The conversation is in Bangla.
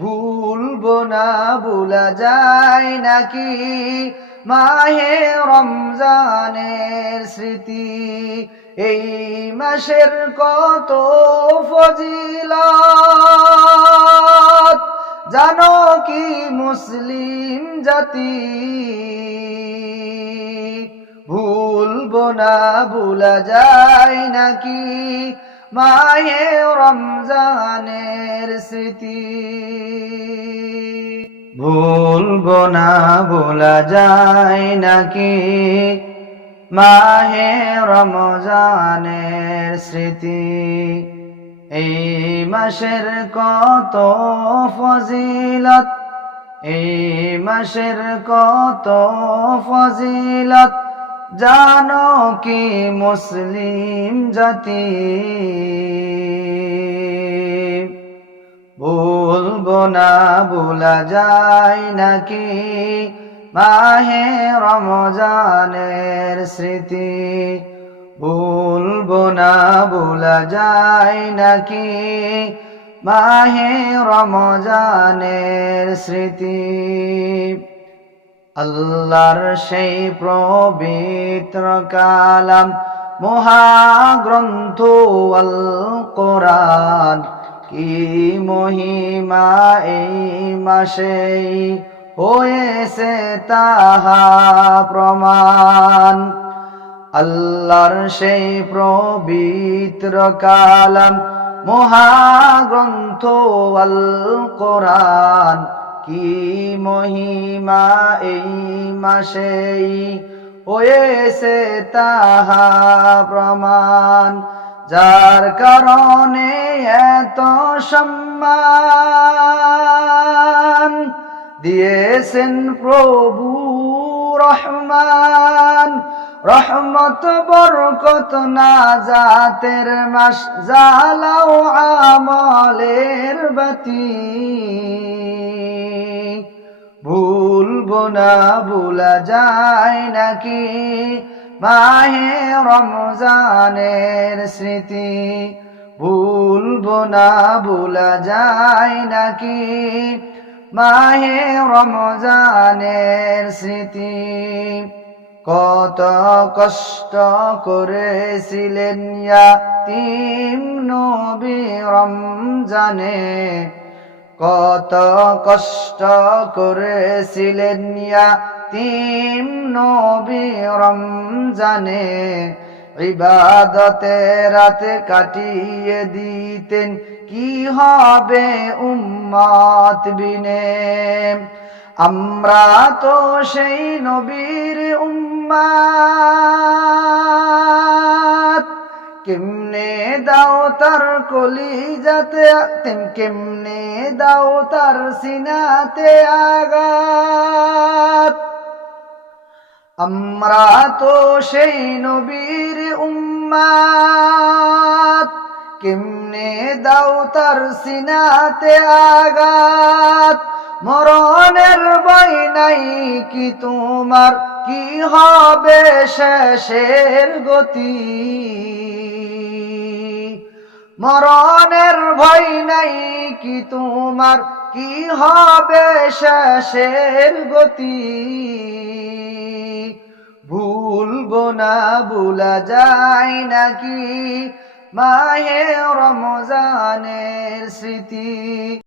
ভুলবো না ভোলা যায় নাকি মাহে রমজানের স্মৃতি। এই মাসের কত ফজিলত জানো কি মুসলিম জাতি। ভুলবো না ভোলা যায় নাকি মাহে রমজানের স্মৃতি। ভুলবো না ভোলা যায় নাকি মাহে রমজানের স্মৃতি। এই মাসের কত ফজিলত, এই মাসের কত ফজিলত জানো কি মুসলিম জাতি। ভুলবো না ভোলা যায় নাকি মাহে রমজানের স্মৃতি। ভুলবো না ভোলা যায় নাকি মাহে রমজানের স্মৃতি। আল্লাহর সেই পবিত্র কালাম মহাগ্রন্থ আল কোরআন, কি মহিমা এই মাসেই হয়েছে তাহা প্রমাণ। আল্লাহর সেই পবিত্র কালাম মহাগ্রন্থ আল কোরআন, কি মহিমা এই মাসেই হয়েছে তাহা প্রমাণ। যার কারণে এত সম্মান দিয়েছেন প্রভু রহমান। রহমত বরকত নাজাতের মাস, জ্বালাও আমলের বাতি। ভুলবো না ভোলা যায় নাকি মাহে রমজানের স্মৃতি। ভুলবো না ভোলা যায় নাকি মাহে রমজানের স্মৃতি। কত কষ্ট করেছিলেন ইয়াতীম নবী রমজানে, কত কষ্ট করেছিলেন ইয়াতীম নবী রমজানে। ইবাদতে রাত কাটিয়ে দিতেন, কি হবে উম্মত বিনে। আমরা তো সেই নবীর উম্মত, কেমনে দাও তার কলিজাতে, কেমনে দাও তার সিনাতে আঘাত। আমরা তো সেই নবীর উম্মত, কেমনে দাও তার সিনাতে আঘাত। মরণের ভয় নাই কি তোমার, কি হবে শেষের গতি। মরণের ভয় নাই কি তোমার, কি হবে শেষের গতি। ভুলবো না ভোলা যায় নাকি মাহে রমজানের স্মৃতি।